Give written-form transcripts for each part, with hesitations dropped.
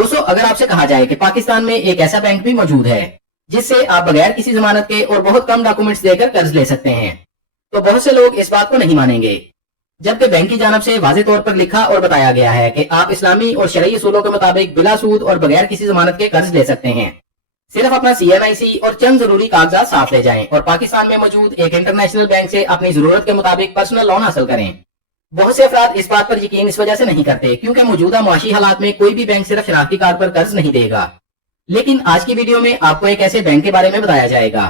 दोस्तों, अगर आपसे कहा जाए कि पाकिस्तान में एक ऐसा बैंक भी मौजूद है जिससे आप बगैर किसी जमानत के और बहुत कम डॉक्यूमेंट्स देकर कर्ज ले सकते हैं, तो बहुत से लोग इस बात को नहीं मानेंगे, जबकि बैंक की जानब से वाज़ेह तौर पर लिखा और बताया गया है कि आप इस्लामी और शरई उसूलों के मुताबिक बिला सूद और बगैर किसी जमानत के कर्ज ले सकते हैं। सिर्फ अपना CNIC और चंद जरूरी कागजात साथ ले जाएं और पाकिस्तान में मौजूद एक इंटरनेशनल बैंक से अपनी जरूरत के मुताबिक पर्सनल लोन हासिल करें। बहुत से अफराद इस बात पर यकीन इस वजह से नहीं करते क्योंकि मौजूदा मुआशी हालात में कोई भी बैंक सिर्फ शनाख्ती कार्ड पर कर्ज नहीं देगा। लेकिन आज की वीडियो में आपको एक ऐसे बैंक के बारे में बताया जाएगा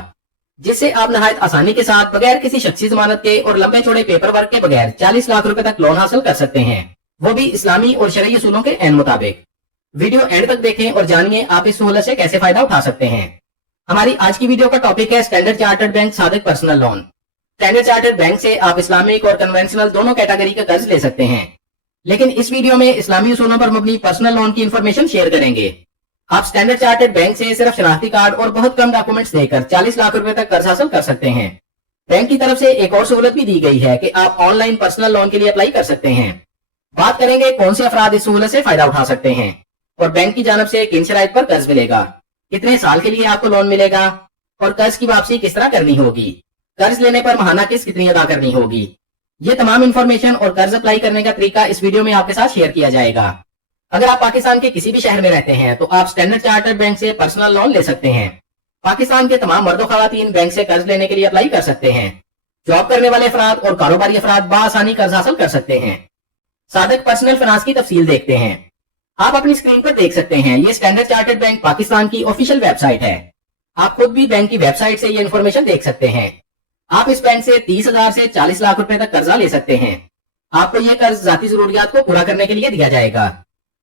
जिससे आप नहायत आसानी के साथ बगैर किसी शख्सी जमानत के और लंबे चौड़े पेपर वर्क के बगैर 40 लाख रुपए तक लोन हासिल कर सकते हैं, वो भी इस्लामी और शरई उसूलों के एन मुताबिक। वीडियो एंड तक देखें और जानिए आप इस सहूलत से कैसे फायदा उठा सकते हैं। हमारी आज की वीडियो का टॉपिक है standard chartered bank Sadiq personal loan. Standard chartered bank से आप इस्लामिक और कन्वेंशनल दोनों कैटेगरी का कर्ज ले सकते हैं, लेकिन इस वीडियो में इस्लामी उसूलों पर मबनी पर्सनल लोन की इंफॉर्मेशन शेयर करेंगे। आप स्टैंडर्ड चार्टर्ड बैंक से सिर्फ शनाख्ती कार्ड और बहुत कम डॉक्यूमेंट्स देकर 40 लाख रुपए तक कर्ज हासिल कर सकते हैं। बैंक की तरफ से एक और सहूलत भी दी गई है कि आप ऑनलाइन पर्सनल लोन के लिए अप्लाई कर सकते हैं। बात करेंगे कौन से अफराद इस सहूलत से फायदा उठा सकते हैं और बैंक की जानब से किन शराइत पर कर्ज मिलेगा, कितने साल के लिए आपको लोन मिलेगा और कर्ज की वापसी किस तरह करनी होगी, कर्ज लेने पर माहाना किस्त कितनी अदा करनी होगी। ये तमाम इन्फॉर्मेशन और कर्ज अप्लाई करने का तरीका इस वीडियो में आपके साथ शेयर किया जाएगा। अगर आप पाकिस्तान के किसी भी शहर में रहते हैं तो आप स्टैंडर्ड चार्टर्ड बैंक से पर्सनल लोन ले सकते हैं। पाकिस्तान के तमाम मर्द और खवातीन बैंक से कर्ज लेने के लिए अप्लाई कर सकते हैं। जॉब करने वाले अफराद और कारोबारी अफराद बआसानी कर्ज हासिल कर सकते हैं। सादिक पर्सनल फाइनेंस की तफसील देखते हैं। आप अपनी स्क्रीन पर देख सकते हैं, ये स्टैंडर्ड चार्टर्ड बैंक पाकिस्तान की ऑफिशियल वेबसाइट है। आप खुद भी बैंक की वेबसाइट से ये इन्फॉर्मेशन देख सकते हैं। आप इस बैंक से 30,000 से 40 लाख रुपए तक कर्जा ले सकते हैं। आपको ये कर्ज जाती जरूरियात को पूरा करने के लिए दिया जाएगा।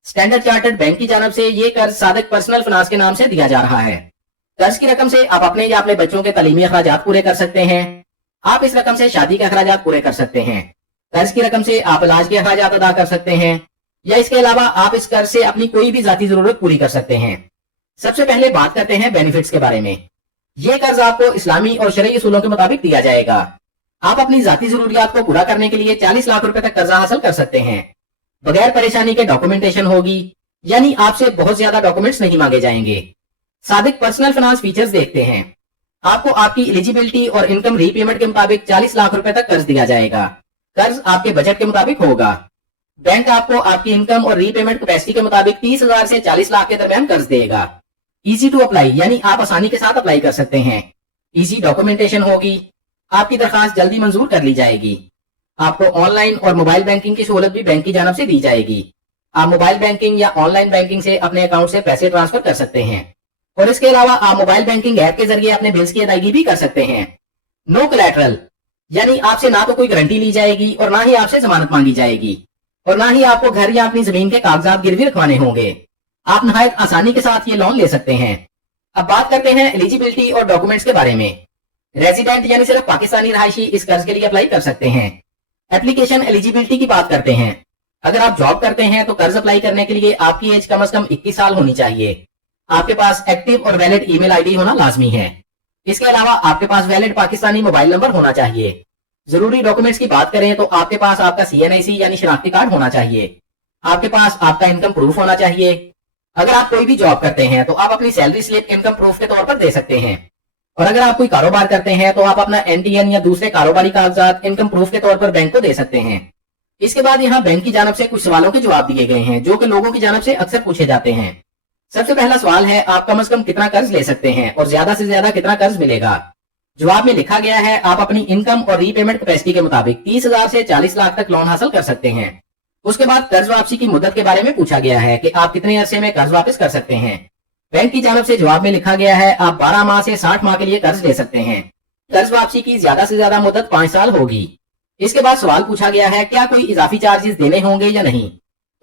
स्टैंडर्ड चार्टर्ड बैंक की जानब से ये कर्ज सादिक पर्सनल फाइनेंस के नाम से दिया जा रहा है। कर्ज की रकम से आप अपने या अपने बच्चों के तालीमी अखराजात पूरे कर सकते हैं। आप इस रकम से शादी के अखराजात पूरे कर सकते हैं। कर्ज की रकम से आप इलाज के अखराजात अदा कर सकते हैं या इसके अलावा आप इस कर्ज से अपनी कोई भी जाती जरूरत पूरी कर सकते हैं। सबसे पहले बात करते हैं बेनिफिट्स के बारे में। ये कर्ज आपको इस्लामी और शरई उसूलों के मुताबिक दिया जाएगा। आप अपनी जाती जरूरियात को पूरा करने के लिए 40 लाख रुपए तक कर्जा हासिल कर सकते हैं। बगैर परेशानी के डॉक्यूमेंटेशन होगी, यानी आपसे बहुत ज्यादा डॉक्यूमेंट्स नहीं मांगे जाएंगे। सादिक पर्सनल फाइनेंस फीचर्स देखते हैं। आपको आपकी एलिजिबिलिटी और इनकम रीपेमेंट के मुताबिक 40 लाख रुपए तक कर्ज दिया जाएगा। कर्ज आपके बजट के मुताबिक होगा। बैंक आपको आपकी इनकम और रीपेमेंट कैपेसिटी के मुताबिक 30,000 से 40 लाख के दरमियान कर्ज देगा। इजी टू अप्लाई, यानी आप आसानी के साथ अप्लाई कर सकते हैं। इजी डॉक्यूमेंटेशन होगी। आपकी दरखास्त जल्दी मंजूर कर ली जाएगी। आपको ऑनलाइन और मोबाइल बैंकिंग की सहूलत भी बैंक की जानब से दी जाएगी। आप मोबाइल बैंकिंग या ऑनलाइन बैंकिंग से अपने अकाउंट से पैसे ट्रांसफर कर सकते हैं और इसके अलावा आप मोबाइल बैंकिंग ऐप के जरिए अपने बिल्स की अदायगी भी कर सकते हैं। नो कोलैटरल, यानी आपसे ना तो कोई गारंटी ली जाएगी और ना ही आपसे जमानत मांगी जाएगी और ना ही आपको घर या अपनी जमीन के कागजात गिरवी रखवाने होंगे। आप नहायत आसानी के साथ ये लोन ले सकते हैं। अब बात करते हैं एलिजिबिलिटी और डॉक्यूमेंट्स के बारे में। रेजिडेंट यानी सिर्फ पाकिस्तानी रहायशी इस कर्ज के लिए अप्लाई कर सकते हैं। एप्लीकेशन एलिजिबिलिटी की बात करते हैं। अगर आप जॉब करते हैं तो कर्ज अप्लाई करने के लिए आपकी एज कम से कम 21 साल होनी चाहिए। आपके पास एक्टिव और वैलिड ईमेल आईडी होना लाजमी है। इसके अलावा आपके पास वैलिड पाकिस्तानी मोबाइल नंबर होना चाहिए। जरूरी डॉक्यूमेंट्स की बात करें तो आपके पास आपका CNIC यानी शनाख्ती कार्ड होना चाहिए। आपके पास आपका इनकम प्रूफ होना चाहिए। अगर आप कोई भी जॉब करते हैं तो आप अपनी सैलरी स्लिप इनकम प्रूफ के तौर पर दे सकते हैं और अगर आप कोई कारोबार करते हैं तो आप अपना NTN या दूसरे कारोबारी कागजात इनकम प्रूफ के तौर पर बैंक को दे सकते हैं। इसके बाद यहाँ बैंक की जानब से कुछ सवालों के जवाब दिए गए हैं जो कि लोगों की जानब से अक्सर पूछे जाते हैं। सबसे पहला सवाल है, आप कम से कम कितना कर्ज ले सकते हैं और ज्यादा से ज्यादा कितना कर्ज मिलेगा। जवाब में लिखा गया है, आप अपनी इनकम और रीपेमेंट कैपेसिटी के मुताबिक 30,000 से 40 लाख तक लोन हासिल कर सकते हैं। उसके बाद कर्ज वापसी की मुद्दत के बारे में पूछा गया है कि आप कितने अरसे में कर्ज वापस कर सकते हैं। बैंक की जानब से जवाब में लिखा गया है, आप 12 माह से 60 माह के लिए कर्ज ले सकते हैं। कर्ज वापसी की ज्यादा से ज्यादा मुद्दत 5 साल होगी। इसके बाद सवाल पूछा गया है, क्या कोई इजाफी चार्जेस देने होंगे या नहीं।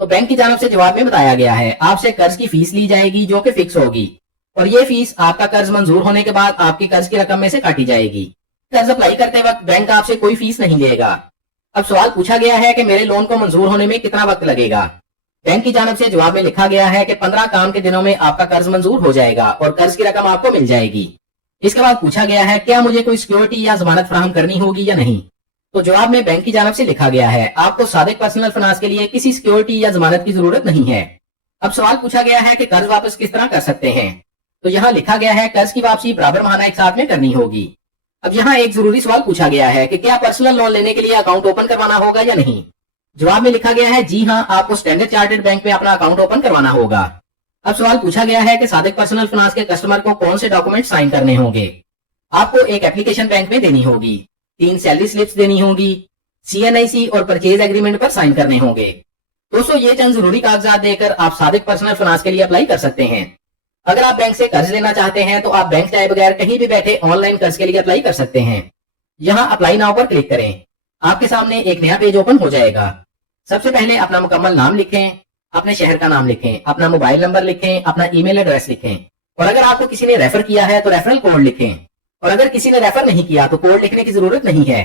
तो बैंक की जानब से जवाब में बताया गया है, आपसे कर्ज की फीस ली जाएगी जो कि फिक्स होगी और ये फीस आपका कर्ज मंजूर होने के बाद आपकी कर्ज की रकम में से काटी जाएगी। कर्ज अप्लाई करते वक्त बैंक आपसे कोई फीस नहीं लेगा। अब सवाल पूछा गया है कि मेरे लोन को मंजूर होने में कितना वक्त लगेगा। बैंक की जानब से जवाब में लिखा गया है कि 15 काम के दिनों में आपका कर्ज मंजूर हो जाएगा और कर्ज की रकम आपको मिल जाएगी। इसके बाद पूछा गया है, क्या मुझे कोई सिक्योरिटी या जमानत फराहम करनी होगी या नहीं। तो जवाब में बैंक की जानब से लिखा गया है, आपको सादिक पर्सनल फाइनेंस के लिए किसी सिक्योरिटी या जमानत की जरूरत नहीं है। अब सवाल पूछा गया है कि कर्ज वापस किस तरह कर सकते हैं। तो यहाँ लिखा गया है कर्ज की वापसी बराबर माहाना एक साथ में करनी होगी। अब यहाँ एक जरूरी सवाल पूछा गया है कि क्या पर्सनल लोन लेने के लिए अकाउंट ओपन करवाना होगा या नहीं। जवाब में लिखा गया है जी हाँ, आपको स्टैंडर्ड चार्टर्ड बैंक में अपना अकाउंट ओपन करवाना होगा। अब सवाल पूछा गया है कि सादिक पर्सनल फाइनेंस के कस्टमर को कौन से डॉक्यूमेंट साइन करने होंगे। आपको एक एप्लीकेशन बैंक में देनी होगी, 3 सैलरी स्लिप्स देनी होगी, CNIC और परचेज एग्रीमेंट पर साइन करने होंगे। दोस्तों ये चंद जरूरी कागजात देकर आप सादिक पर्सनल फाइनेंस के लिए अप्लाई कर सकते हैं। अगर आप बैंक से कर्ज लेना चाहते हैं तो आप बैंक जाए बगैर कहीं भी बैठे ऑनलाइन कर्ज के लिए अप्लाई कर सकते हैं। यहाँ अप्लाई नाउ पर क्लिक करें। आपके सामने एक नया पेज ओपन हो जाएगा। सबसे पहले अपना मुकम्मल नाम लिखें, अपने शहर का नाम लिखें, अपना मोबाइल नंबर लिखें, अपना ईमेल एड्रेस लिखें और अगर आपको किसी ने रेफर किया है तो रेफरल कोड लिखें और अगर किसी ने रेफर नहीं किया तो कोड लिखने की जरूरत नहीं है।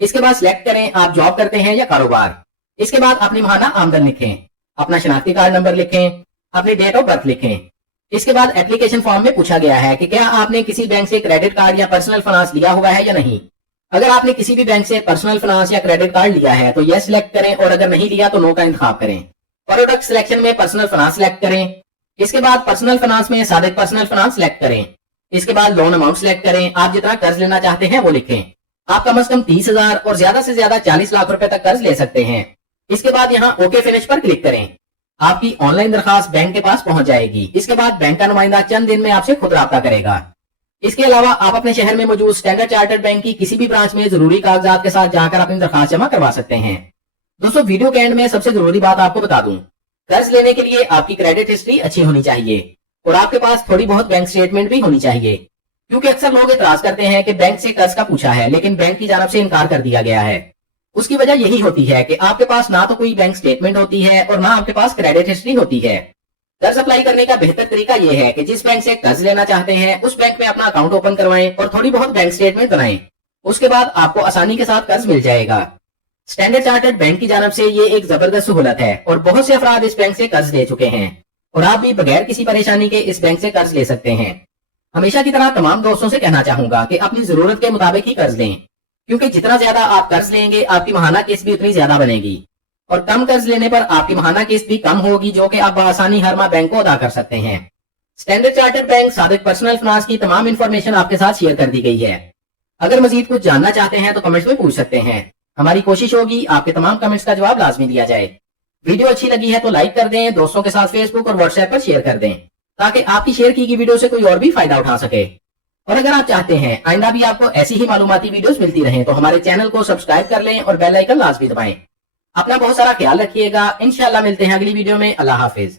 इसके बाद सिलेक्ट करें आप जॉब करते हैं या कारोबार। इसके बाद अपनी माहाना आमदन लिखें, अपना शनाख्ती कार्ड नंबर लिखें, अपनी डेट ऑफ बर्थ लिखें। इसके बाद एप्लीकेशन फॉर्म में पूछा गया है कि क्या आपने किसी बैंक से क्रेडिट कार्ड या पर्सनल फाइनेंस लिया हुआ है या नहीं। अगर आपने किसी भी बैंक से पर्सनल फाइनेंस या क्रेडिट कार्ड लिया है तो यस सिलेक्ट करें और अगर नहीं लिया तो नो का इंतखाब करें। प्रोडक्ट सिलेक्शन में पर्सनल फाइनेंस सिलेक्ट करें। इसके बाद पर्सनल फाइनेंस में सादिक पर्सनल फाइनेंस सिलेक्ट करें। इसके बाद लोन अमाउंट सिलेक्ट करें, आप जितना कर्ज लेना चाहते हैं वो लिखें। आप कम से कम 30,000 और ज्यादा से ज्यादा 40 लाख रुपए तक कर्ज ले सकते हैं। इसके बाद यहाँ ओके फिनिश पर क्लिक करें। आपकी ऑनलाइन दरखास्त बैंक के पास पहुंच जाएगी। इसके बाद बैंक का नुमाइंदा चंद दिन में आपसे खुद राब्ता करेगा। इसके अलावा आप अपने शहर में मौजूद स्टैंडर्ड चार्टर्ड बैंक की किसी भी ब्रांच में जरूरी कागजात के साथ जाकर अपनी दरखास्त जमा करवा सकते हैं। दोस्तों वीडियो के एंड में सबसे जरूरी बात आपको बता दूं, कर्ज लेने के लिए आपकी क्रेडिट हिस्ट्री अच्छी होनी चाहिए और आपके पास थोड़ी बहुत बैंक स्टेटमेंट भी होनी चाहिए, क्योंकि अक्सर लोग एतराज करते हैं कि बैंक से कर्ज का पूछा है लेकिन बैंक की जानब से इनकार कर दिया गया है। उसकी वजह यही होती है कि आपके पास ना तो कोई बैंक स्टेटमेंट होती है और ना आपके पास क्रेडिट हिस्ट्री होती है। कर्ज अप्लाई करने का बेहतर तरीका यह है कि जिस बैंक से कर्ज लेना चाहते हैं उस बैंक में अपना अकाउंट ओपन करवाएं और थोड़ी बहुत बैंक स्टेटमेंट बनाएं। उसके बाद आपको आसानी के साथ कर्ज मिल जाएगा। स्टैंडर्ड चार्टर्ड बैंक की जानब से ये एक जबरदस्त सहूलत है और बहुत से अफराद इस बैंक से कर्ज ले चुके हैं और आप भी बगैर किसी परेशानी के इस बैंक से कर्ज ले सकते हैं। हमेशा की तरह तमाम दोस्तों से कहना चाहूंगा कि अपनी जरूरत के मुताबिक ही कर्ज लें, क्योंकि जितना ज्यादा आप कर्ज लेंगे आपकी माहाना किस्त भी उतनी ज्यादा बनेगी और कम कर्ज लेने पर आपकी माहाना किस्त भी कम होगी, जो कि आप आसानी हर माह बैंक को अदा कर सकते हैं। Standard chartered bank Sadiq personal finance की तमाम इन्फॉर्मेशन आपके साथ शेयर कर दी गई है। अगर मजीद कुछ जानना चाहते हैं तो कमेंट्स में पूछ सकते हैं। हमारी कोशिश होगी आपके तमाम कमेंट्स का जवाब लाजमी दिया जाए। वीडियो अच्छी लगी है तो लाइक कर दें, दोस्तों के साथ फेसबुक और व्हाट्सएप पर शेयर कर दें ताकि आपकी शेयर की गई वीडियो से कोई और भी फायदा उठा सके। और अगर आप चाहते हैं आइंदा भी आपको ऐसी ही मालूमाती वीडियोस मिलती रहें तो हमारे चैनल को सब्सक्राइब कर लें और बेल आइकन लाजमी दबाएं। अपना बहुत सारा ख्याल रखिएगा। इंशाल्लाह मिलते हैं अगली वीडियो में। अल्लाह हाफिज।